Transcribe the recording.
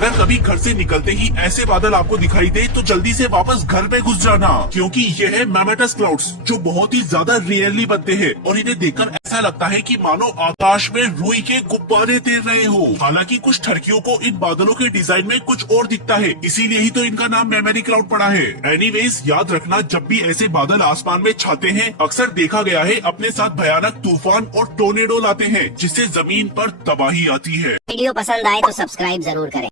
अगर कभी घर से निकलते ही ऐसे बादल आपको दिखाई दे तो जल्दी से वापस घर पे घुस जाना, क्योंकि ये है मैमेटस क्लाउड्स, जो बहुत ही ज्यादा रियरली बनते हैं और इन्हें देखकर ऐसा लगता है कि मानो आकाश में रुई के गुब्बारे तैर रहे हो। हालांकि कुछ ठरकियों को इन बादलों के डिजाइन में कुछ और दिखता है, इसीलिए ही तो इनका नाम मेमोरी क्लाउड पड़ा है। एनीवेज, याद रखना, जब भी ऐसे बादल आसमान में छाते हैं अक्सर देखा गया है अपने साथ भयानक तूफान और टोर्नेडो लाते हैं, जिससे जमीन पर तबाही आती है। वीडियो पसंद आए तो सब्सक्राइब जरूर करें।